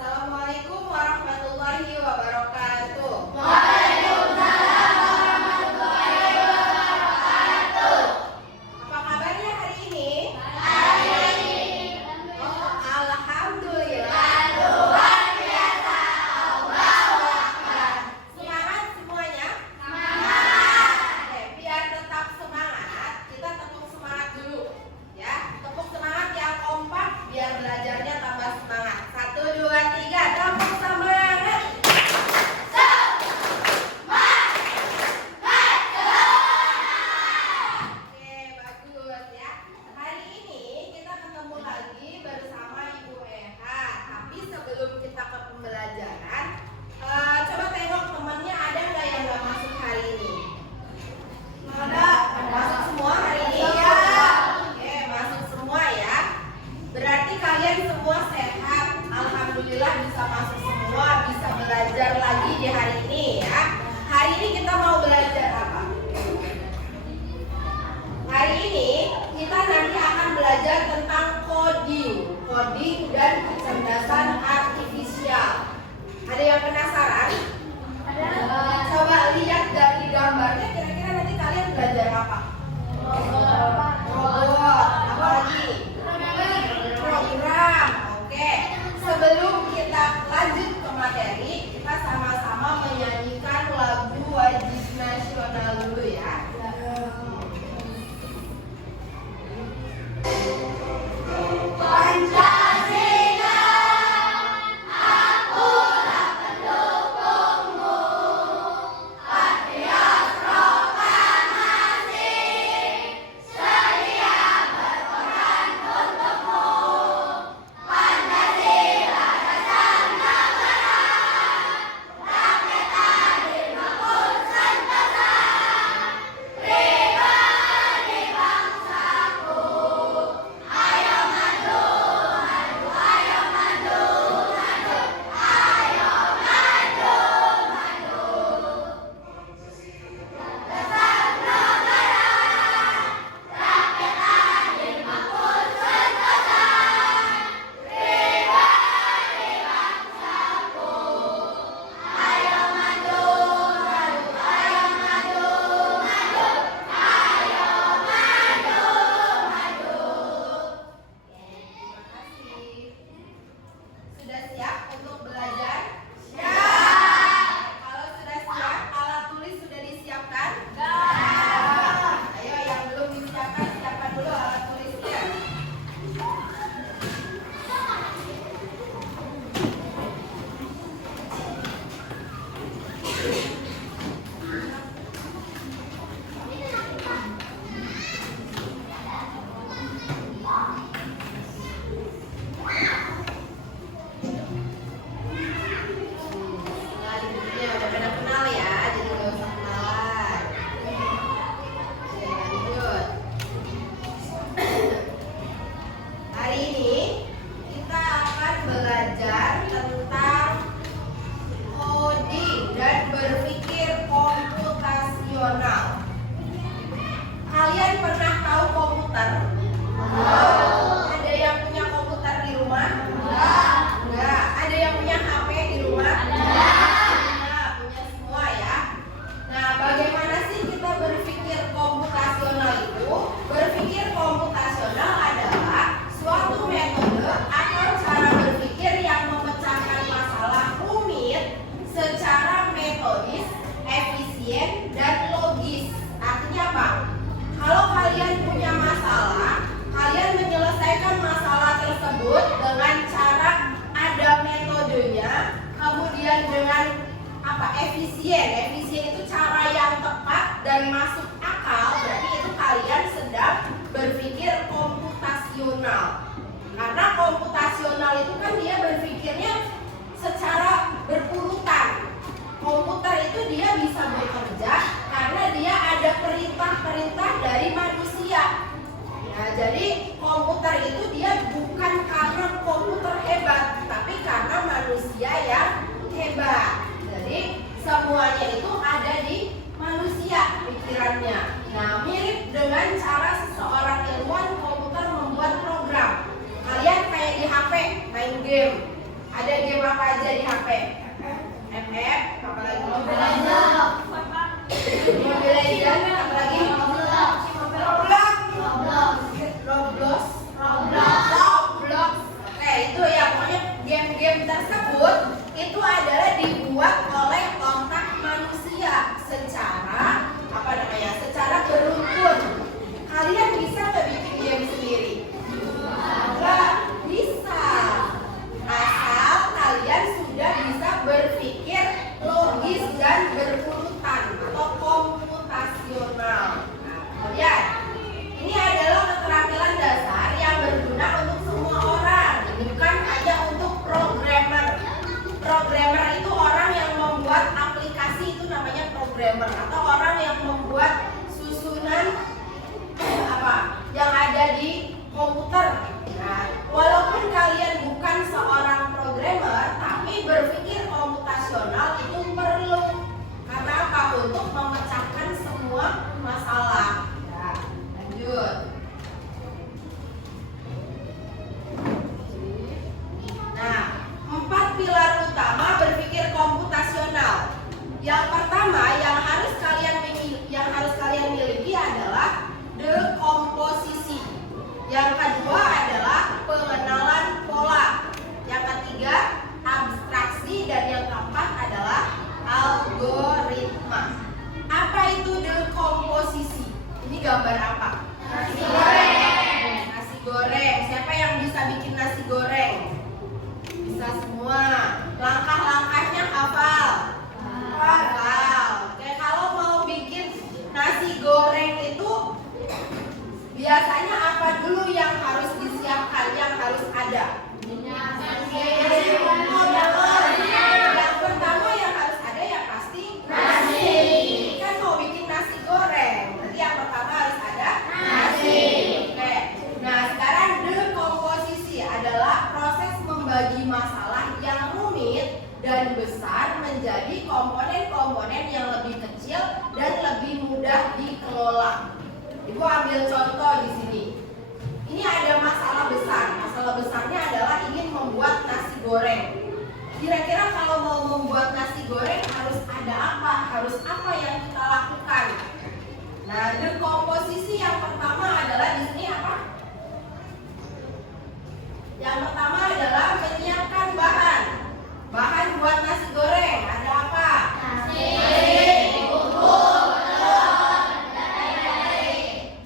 Assalamualaikum warahmatullahi wabarakatuh. Waalaikumsalam warahmatullahi wabarakatuh. Apa kabarnya hari ini? Baik. Oh, alhamdulillah. Luar biasa. Allahu Akbar. Semangat semuanya. Semangat. Oke, biar tetap semangat, kita tepuk semangat dulu. Ya, tepuk semangat yang kompak biar belajarnya tambah semangat. 1, 2, 3, tepuk semangat. Oke, bagus ya. Hari ini kita ketemu lagi bersama Ibu Eha. Tapi sebelum kita ke pembelajaran, coba tengok temannya ada nggak yang nggak masuk hari ini? Ada. Masuk semua hari ini? Iya. Oke, masuk semua ya. Berarti kalian semua sehat. Alhamdulillah bisa masuk semua, bisa belajar lagi di hari ini ya. Hari ini kita mau belajar apa? Hari ini kita nanti akan belajar tentang coding dan kecerdasan artifisial. Ada yang penasaran? Coba lihat dari gambarnya, kira-kira nanti kalian belajar apa? Robot. Apa lagi? Program. Oke. Sebelum kita lanjut ke materi, kita sama-sama menyanyikan lagu wajib nasional dulu ya. Pancasila, akulah pendukungmu. Patriot proklamasi, sedia berkorban untukmu. Pancasila dasar negara, rakyat adil makmur sentosa. Pribadi bangsaku, ayo maju, maju, ayo maju, maju, ayo maju, maju. Dasar negara, rakyat adil makmur sentosa. Pribadi bangsaku, ayo maju, maju, ayo maju, maju, ayo maju, maju. Terima kasih. Sudah siap untuk belajar? Siap. Kalau sudah siap, alat tulis sudah disiapkan? Siap. Ayo yang belum disiapkan, siapkan dulu alat tulisnya. Nah, ibunya udah pada kenal ya, jadi nggak usah kenalan. Oke, lanjut. Hari ini kita akan belajar tentang coding dan berpikir komputasional. Kalian pernah tahu komputer? Ada yang punya komputer di rumah? Enggak. Ada yang punya HP di rumah? Punya semua ya. Nah, bagaimana sih kita berpikir komputasional itu? Berpikir komputasional adalah suatu metode atau cara berpikir yang memecahkan masalah rumit secara metodis, efisien, dan logis. Artinya apa? Kalau kalian punya masalah, kalian menyelesaikan masalah tersebut dengan cara ada metodenya, kemudian dengan apa? Efisien. Efisien itu cara yang tepat dan masuk akal. Berarti itu kalian sedang berpikir komputasional. Karena komputasional itu kan dia berpikirnya secara berurutan. Komputer itu dia bisa bekerja karena dia ada perintah-perintah dari manusia. Nah, jadi komputer itu dia bukan karena komputer hebat, tapi karena manusia yang hebat. Jadi semuanya itu ada di manusia pikirannya. Nah, mirip dengan cara seseorang ilmuwan komputer membuat program. Kalian kayak di HP main game. Ada game apa aja di HP? FF, apa lagi? Mobile Legends, apa lagi? Roblox. Oke, itu ya pokoknya game-game tersebut itu adalah dibuat oleh otak manusia secara apa namanya? Secara beruntun. Kalian bisa nggak bikin game sendiri? Nggak bisa. Asal kalian sudah bisa berpikir logis dan berurutan atau komputasional. Nah, kemudian ini adalah keterampilan dasar yang berguna untuk semua orang, bukan hanya untuk programmer. Programmer itu orang yang membuat aplikasi, itu namanya programmer, atau orang yang membuat susunan apa yang ada di komputer. Nah, walaupun kalian bukan seorang programmer, tapi berpikir komputasional itu perlu. Karena apa? Untuk memecahkan semua masalah. Nah, lanjut. Nah, 4 pilar utama berpikir komputasional. Yang pertama yang harus kalian miliki adalah dekomposisi. Yang kedua adalah pengenalan pola. Yang ketiga abstraksi dan yang keempat adalah algoritma. Apa itu dekomposisi? Ini gambar apa? Nasi goreng. Nasi goreng. Siapa yang bisa bikin nasi goreng? Bisa semua. Langkah-langkahnya hafal? Hafal. Oke, kalau mau bikin nasi goreng itu biasanya apa dulu yang harus disiapkan, yang harus ada? Yang pertama yang harus ada ya pasti nasi. Kan mau bikin nasi goreng, berarti yang pertama harus ada nasi. Oke. Nah, sekarang dekomposisi adalah proses membagi masalah yang rumit dan besar menjadi komponen-komponen yang lebih kecil dan lebih mudah dikelola. Ibu ambil contoh di sini. Ini ada masalah besar. Masalah besarnya adalah ingin membuat nasi goreng. Kira-kira kalau mau membuat nasi goreng harus ada apa? Harus apa yang kita lakukan? Nah, dekomposisi yang pertama adalah di sini apa? Yang pertama adalah menyiapkan bahan. Bahan buat nasi goreng ada apa?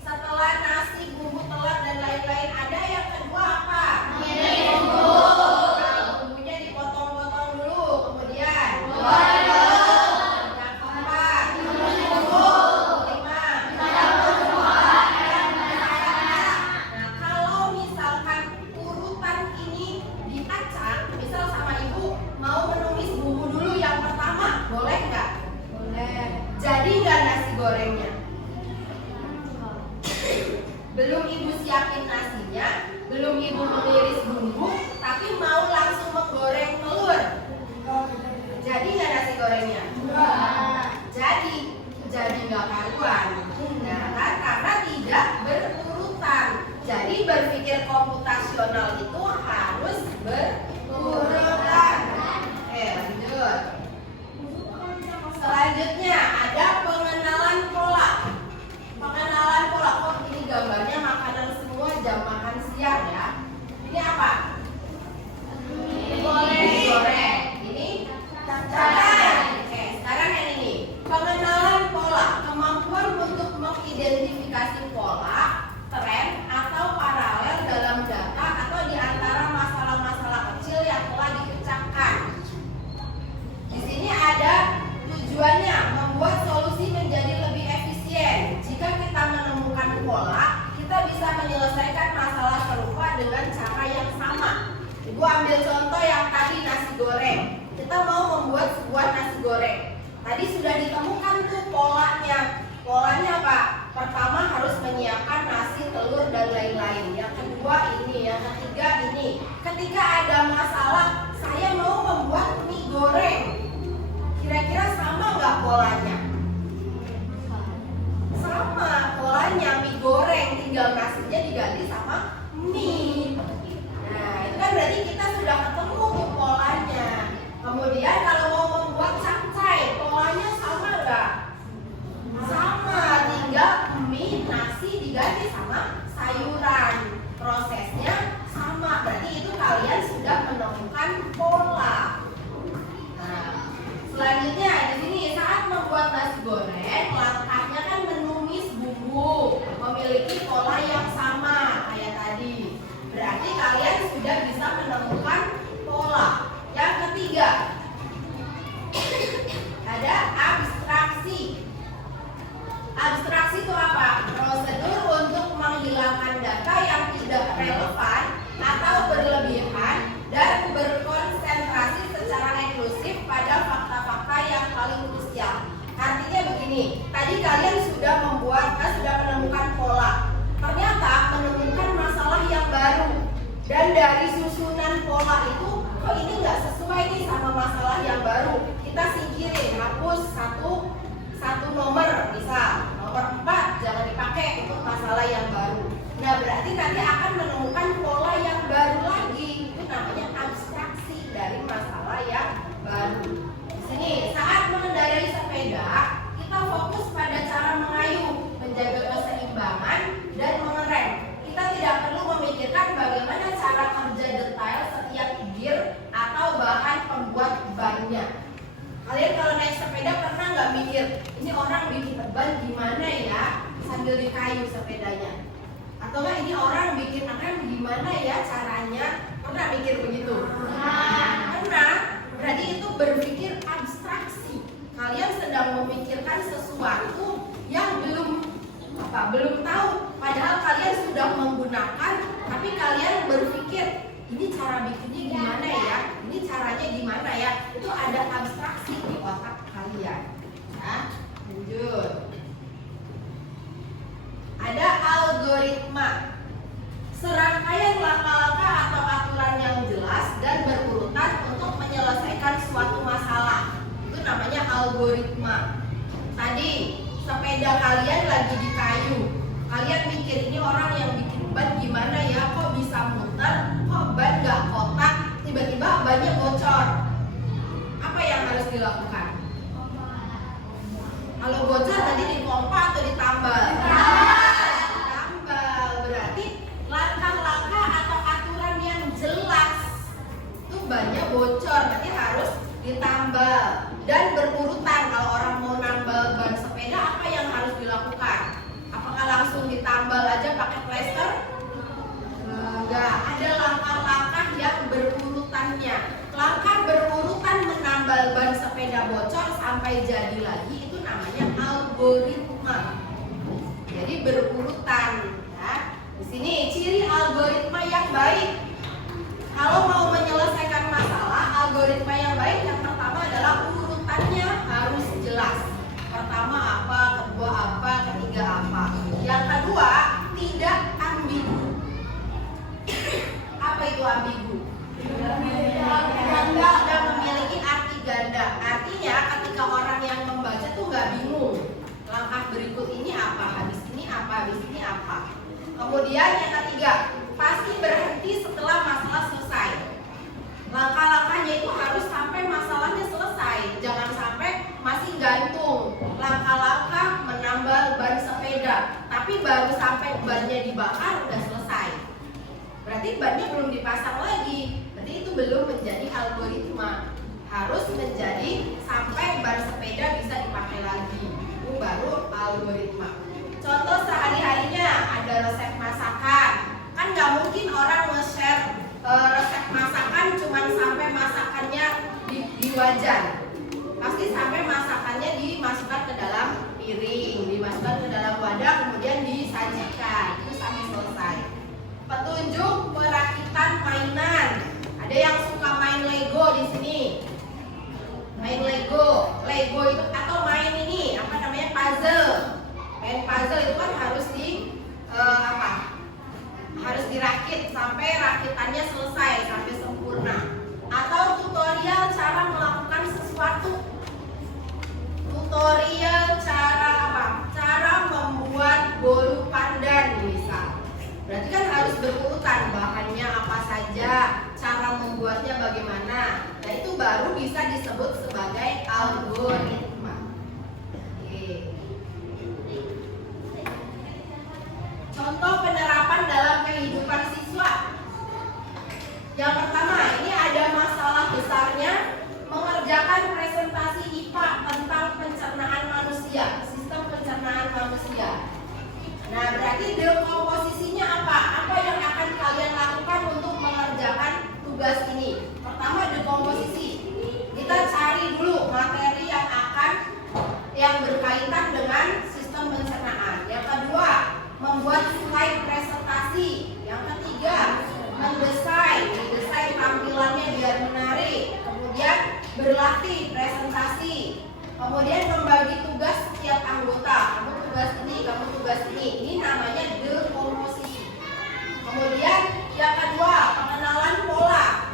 Setelah nasi, bumbu, telur dan lain-lain ada, yang kedua apa? Bumbunya dipotong-potong dulu, kemudian yang keempat, nah, kalau misalkan urutan ini diacak, misal sama ibu mau menumis bumbu dulu yang pertama, boleh nggak? Boleh. Jadi nggak nasi gorengnya? Belum ibu siapin nasinya, belum ibu mengiris bumbu, tapi mau langsung menggoreng telur. Jadi nggak nasi gorengnya? Jadi nggak karuan. Nah, kan karena tidak berurutan. Jadi berpikir komputasional itu harus berurutan. Oke, lanjut. Selanjutnya ada pengenalan pola. Pengenalan pola. Oh, ini gambarnya makanan semua jam makan siang ya. Ini apa? Goreng. Ini cabai. Oke, sekarang yang ini. Pengenalan pola. Kemampuan untuk mengidentifikasi pola, tren, atau paralel dalam data atau di antara masalah-masalah kecil yang telah dipecahkan. Di sini ada tujuannya membuat solusi menjadi lebih efisien. Jika kita menemukan pola, kita bisa menyelesaikan masalah serupa dengan cara yang sama. Ibu ambil contoh yang tadi nasi goreng. Kita mau membuat sebuah nasi goreng. Tadi sudah ditemukan tuh polanya. Polanya apa? Pertama harus menyiapkan nasi, telur, dan lain-lain. Yang kedua ini, yang ketiga ini. Ketika ada masalah, saya mau membuat mie goreng. Kira-kira sama nggak polanya? Sama polanya, mie goreng. Tinggal nasinya diganti sama mie. Nah, itu kan berarti kita sudah ketemu tuh pola menemukan pola. Nah, selanjutnya di sini saat membuat nasi goreng, langkahnya kan menumis bumbu, memiliki pola yang sama kayak tadi. Berarti kalian sudah bisa menemukan pola. Yang ketiga, ada abstraksi. Abstraksi itu apa? Prosedur untuk menghilangkan data yang tidak relevan atau berlebihan dan berkonsentrasi secara eksklusif pada fakta-fakta yang paling krusial. Artinya begini, tadi kalian sudah menemukan pola. Ternyata menemukan masalah yang baru. Dan dari susunan pola itu, kok ini nggak sesuai nih sama masalah yang baru. Kita singkirin, hapus satu nomor, misal nomor 4 jangan dipakai untuk masalah yang baru. Nah, berarti nanti akan menemukan pola yang baru lagi. Itu namanya abstraksi dari masalah yang baru. Di sini saat mengendarai sepeda, kita fokus pada cara mengayuh, menjaga keseimbangan dan mengerem. Kita tidak perlu memikirkan bagaimana cara kerja detail setiap gear atau bahan pembuat bannya. Kalian kalau naik sepeda pernah nggak mikir, ini orang bikin ban gimana ya sambil dikayu sepedanya? Atau nggak ini orang bikin rem gimana ya caranya? Pernah mikir begitu? Pernah. Berarti itu berpikir abstraksi. Kalian sedang memikirkan sesuatu yang belum tahu. Padahal kalian sudah menggunakan, tapi kalian berpikir ini cara bikinnya gimana ya? Ini caranya gimana ya? Itu ada abstraksi di otak kalian. Ya, lanjut. Ada algoritma. Serangkaian langkah-langkah atau aturan yang jelas dan berurutan untuk menyelesaikan suatu masalah. Itu namanya algoritma. Tadi sepeda kalian lagi di kayu. Kalian mikir ini orang yang bikin ban gimana ya? Kok bisa muter? Kok ban gak kotak? Tiba-tiba bannya bocor. Apa yang harus dilakukan? Kalau bocor tadi dipompa atau ditambal? Ditambal. Berarti langkah-langkah atau aturan yang jelas. Itu bannya bocor, berarti harus ditambal. Dan berurutan. Kalau orang mau nambal ban sepeda, apa yang harus dilakukan? Apakah langsung ditambal aja pakai plester? Enggak, ada langkah-langkah yang berurutannya. Langkah berurutan menambal ban sepeda bocor sampai jadi lagi itu namanya algoritma. Jadi berurutan, ya. Di sini ciri algoritma yang baik. Kalau mau menyelesaikan masalah, algoritma yang baik yang pertama adalah urutannya harus jelas. Pertama apa, kedua apa, ketiga apa. Yang kedua, tidak ambigu. Apa itu ambigu? Ganda dan memiliki arti ganda. Artinya ketika orang yang membaca tuh nggak bingung. Langkah berikut ini apa, habis ini apa, habis ini apa. Kemudian yang ketiga, pasti berhenti setelah masalah selesai. Langkah-langkahnya itu harus sampai masalahnya selesai. Jangan sampai masih gantung. Langkah-langkah menambal ban sepeda, tapi baru sampai bannya dibakar udah selesai. Berarti bannya belum dipasang lagi. Berarti itu belum menjadi algoritma. Harus menjadi sampai ban sepeda bisa dipakai lagi. Itu baru algoritma. Contoh sehari-harinya ada resep masakan. Kan nggak mungkin orang nge-share resep masakan cuman sampai masakannya di wajan. Pasti sampai masakannya dimasukkan ke dalam piring, dimasukkan ke dalam wadah, kemudian disajikan. Itu sampai selesai. Petunjuk perakitan mainan. Ada yang suka main Lego di sini. Main Lego itu atau main ini apa namanya puzzle. Main puzzle itu kan harus harus dirakit sampai rakitannya selesai sampai sempurna. Atau tutorial cara melakukan sesuatu. Tutorial cara apa? Cara membuat bolu pandan misal. Berarti kan harus berurutan, bahannya apa saja, cara membuatnya bagaimana. Nah itu baru bisa disebut sebagai algoritma. Oke. Contoh penerapan dalam kehidupan siswa. Yang pertama, ini ada kemudian berlatih presentasi, kemudian membagi tugas setiap anggota. Kamu tugas ini. Ini namanya dekomposisi. Kemudian yang kedua, pengenalan pola.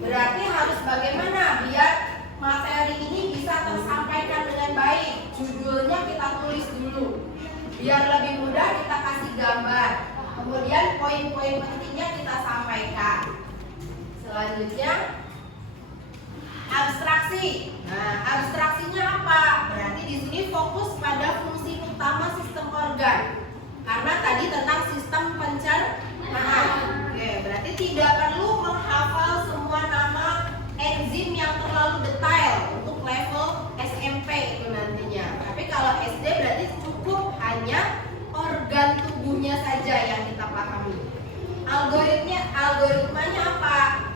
Berarti harus bagaimana biar materi ini bisa tersampaikan dengan baik. Judulnya kita tulis dulu, biar lebih mudah kita kasih gambar. Kemudian poin-poin pentingnya kita sampaikan. Selanjutnya abstraksi. Nah, abstraksinya apa? Berarti di sini fokus pada fungsi utama sistem organ. Karena tadi tentang sistem pencernaan. Oke, berarti tidak perlu menghafal semua nama enzim yang terlalu detail untuk level SMP itu nantinya. Tapi kalau SD berarti cukup hanya organ tubuhnya saja yang kita pahami. Algoritmanya apa?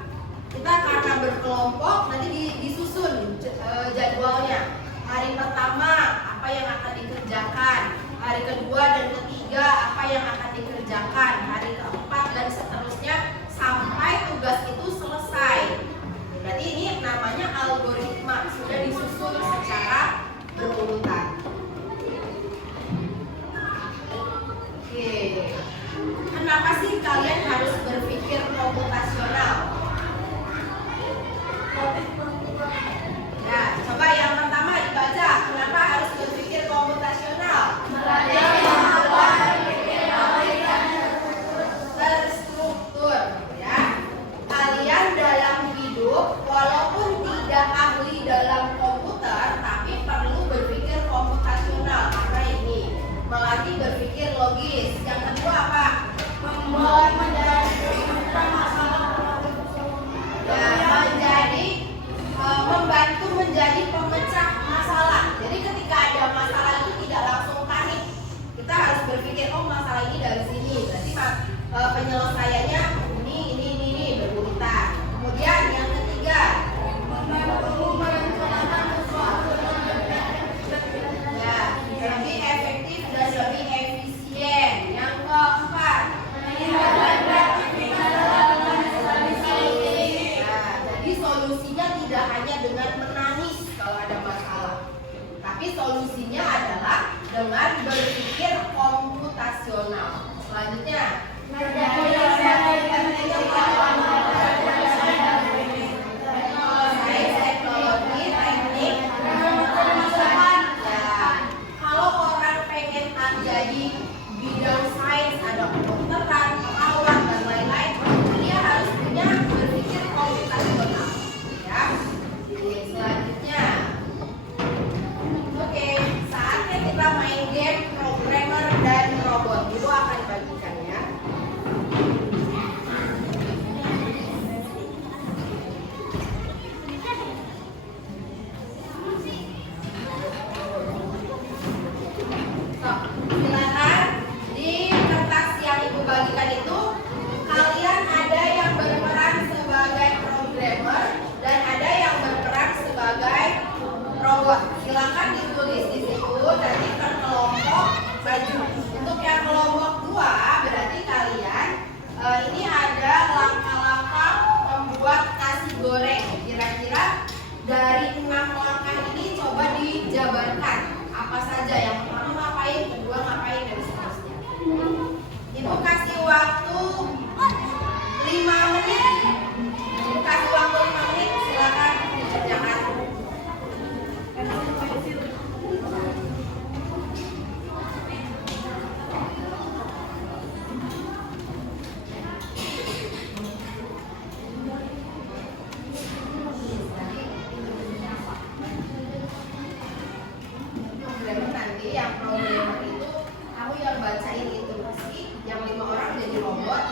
Kita karena berkelompok nanti disusun jadwalnya. Hari pertama apa yang akan dikerjakan, hari kedua dan ketiga apa yang akan dikerjakan, hari keempat dan seterusnya sampai tugas itu selesai. Berarti ini namanya algoritma, sudah disusun secara berurutan. Oke. Kenapa sih kalian harus berpikir komputasional? Ya, coba yang pertama dibaca. Kenapa harus berpikir komputasional? Terstruktur, ya. Kalian dalam hidup walaupun tidak ahli dalam komputer, tapi perlu berpikir komputasional. Karena ini melatih berpikir logis. Yang kedua apa? Membantu menjadi pemecah masalah. Jadi ketika ada masalah itu tidak langsung panik. Kita harus berpikir, oh masalah ini dari sini. Berarti penyelesaiannya ini berurutan. Kemudian yang ketiga, ya, lebih efektif dan lebih efisien. Yang keempat, jadi solusinya tidak hanya dengan menangis kalau ada masalah, tapi solusinya adalah dengan berpikir komputasional. Selanjutnya, sains, teknologi, teknik, pengetahuan. Kalau orang pengen jadi bidang sains, ada kedokteran, perawat dan lain-lain, dia harus punya berpikir komputasional. Ya. Selanjutnya, oke, saatnya kita main game programmer dan robot. Itu akan bagikan ya. Silakan di kertas yang ibu bagikan itu kalian ada yang berperan sebagai programmer dan ada yang berperan sebagai robot. Silakan ditulis di situ, nanti per kelompok baju. Untuk yang kelompok 2 berarti kalian ini ada langkah-langkah membuat nasi goreng. Kira-kira dari 6 langkah ini coba dijabarkan. Apa saja, yang pertama ngapain, kedua ngapain, dan seterusnya. Ibu kasih waktu 5 menit. Ibu kasih waktu 5 menit, silakan dikerjakan. Nanti yang programmer itu kamu yang bacain instruksi, yang 5 orang jadi robot,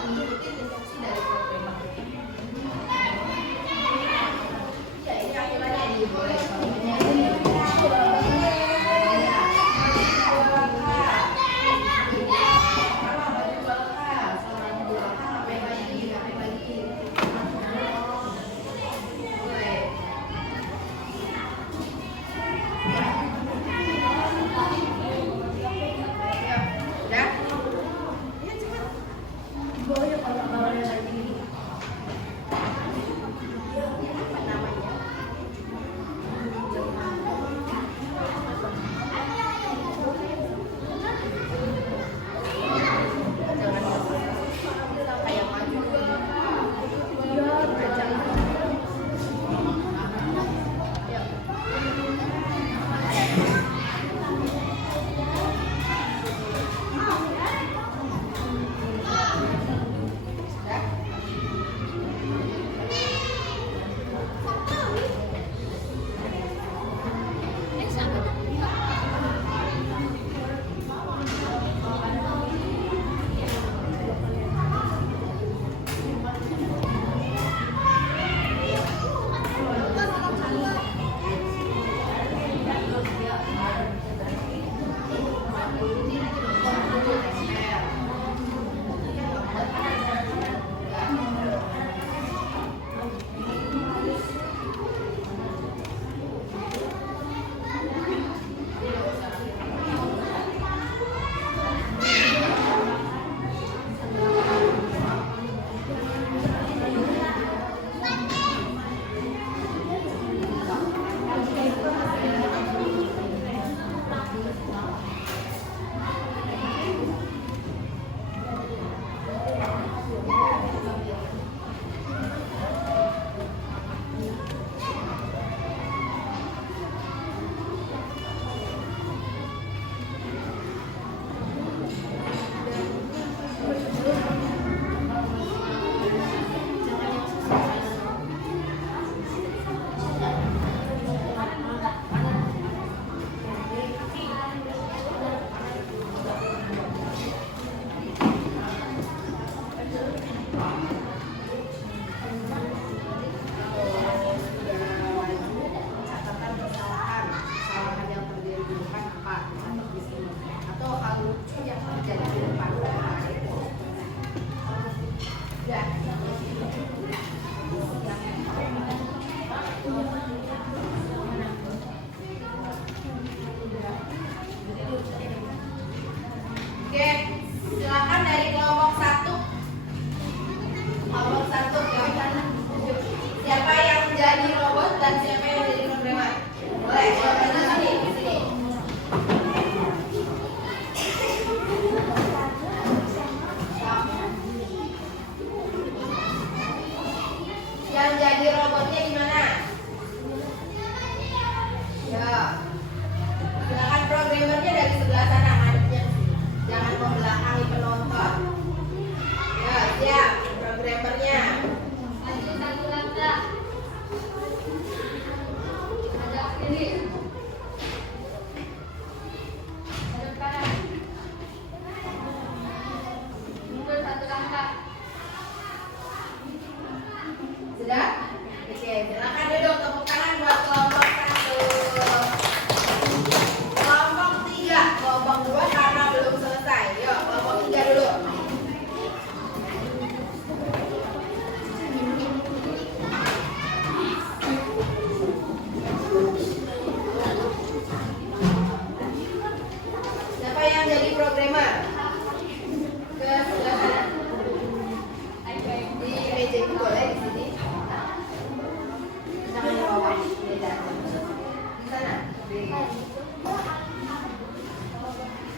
rebutan siapa yang jadi programmer? Boleh, di sini, di sini. Yang jadi robotnya gimana? Ya. Silakan programmernya dari sebelah sana ngadepnya. Jangan membelakangi penonton. Ya, siap programmernya. Maju satu langkah. Hadap kiri. Hadap kanan. Mundur satu langkah. Sudah? Oke, silakan duduk, tepuk tangan buat kelompok 1. Kelompok 3, kelompok 2 karena belum selesai. Yuk, kelompok 3 dulu. Siapa yang jadi programmer? Ke sebelah sana. Di meja itu boleh di sini. Jangan di bawah, beda. Di sana.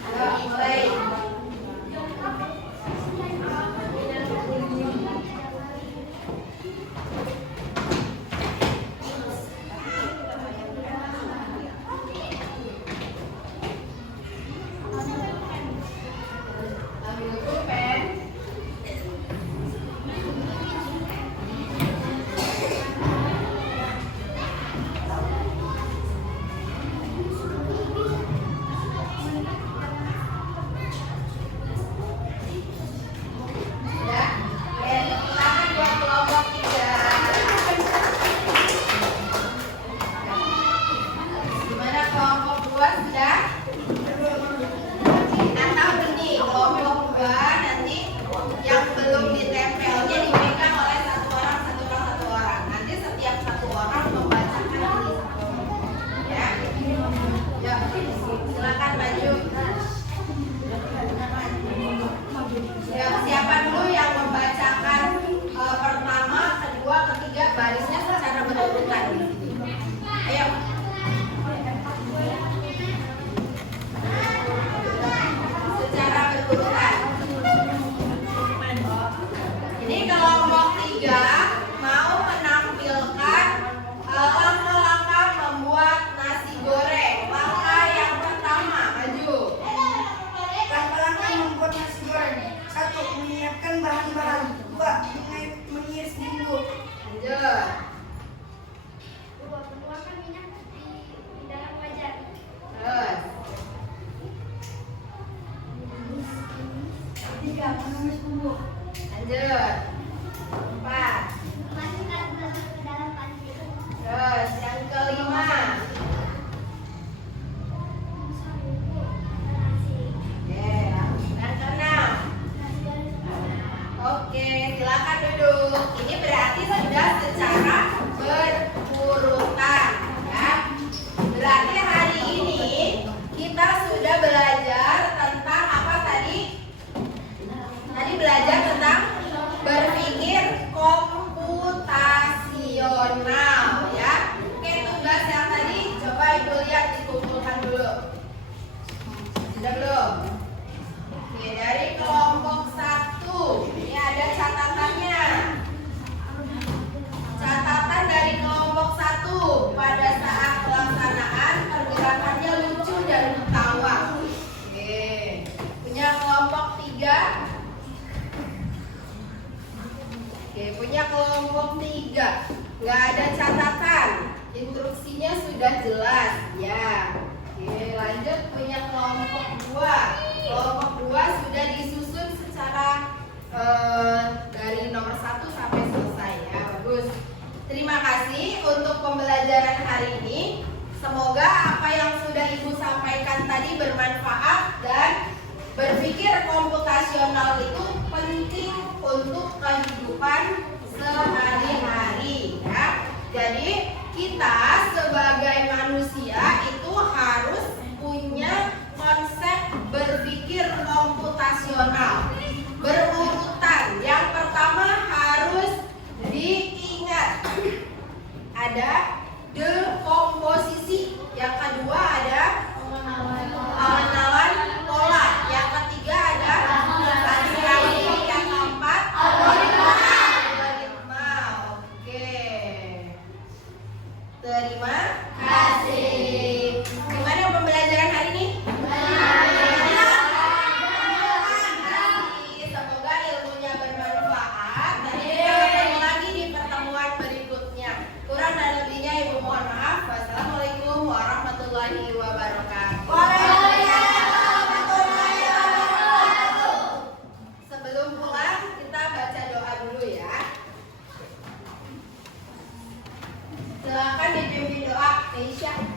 Ayo, mulai. Ambil pulpen. Ya, tangan buat kelompok 3. Gimana kelompok 2 sudah? Atau gini, kelompok 2 nanti yang belum ditempelnya dipegang oleh satu orang. Nanti setiap satu orang membacakan ini. Ya, ya, silakan maju. Ya, siapa dulu yang membacakan pertama, kedua, ketiga, barisnya secara berurutan di sini. Ayo. Secara berurutan. Ini kelompok 3 mau menampilkan langkah-langkah membuat nasi goreng. Langkah yang pertama, maju. Langkah-langkah membuat nasi goreng. 1. Menyiapkan bahan-bahan. 2. Mengiris bumbu. Lanjut. 2. Menuangkan minyak di dalam wajan. Terus. 3. Menumis bumbu. Lanjut. 4. Masukkan gula ke dalam panci. Terus yang kelima. Oke, yang keenam. Oke, silakan duduk. Ini berarti sudah secara berurutan, ya. Berarti hari ini kita sudah belajar tentang apa tadi? Tadi belajar tentang berpikir komputasional, ya. Oke, tugas yang tadi coba Ibu lihat, dikumpulkan dulu. Sudah belum? Oke, dari kelompok 1 ini ada catatannya. Catatan dari kelompok 1 pada saat pelaksanaan pergerakannya lucu dan ketawa. Oke, punya kelompok 3. Oke, punya kelompok 3. Nggak ada catatan. Instruksinya sudah jelas, ya. Oke, lanjut punya kelompok 2. Kelompok 2 sudah disusun secara dari nomor 1 sampai selesai, ya. Bagus. Terima kasih untuk pembelajaran hari ini. Semoga apa yang sudah Ibu sampaikan tadi bermanfaat dan berpikir komputasional itu penting untuk kehidupan sehari-hari, ya. Jadi kita sebagai manusia itu harus punya konsep berpikir komputasional berurutan. Yang pertama harus diingat ada dekomposisi. Yang kedua ada pengenalan pola. Yang ketiga ada klasifikasi. Yang keempat algoritma. Oke. Terima kasih. Gimana pembelajaran hari ini? Semoga ilmunya bermanfaat. Nanti kita ketemu lagi di pertemuan berikutnya. Kurang dan lebihnya ibu mohon maaf. Wassalamualaikum warahmatullahi wabarakatuh. Sebelum pulang kita baca doa dulu ya. Silakan dipimpin doa Keisha.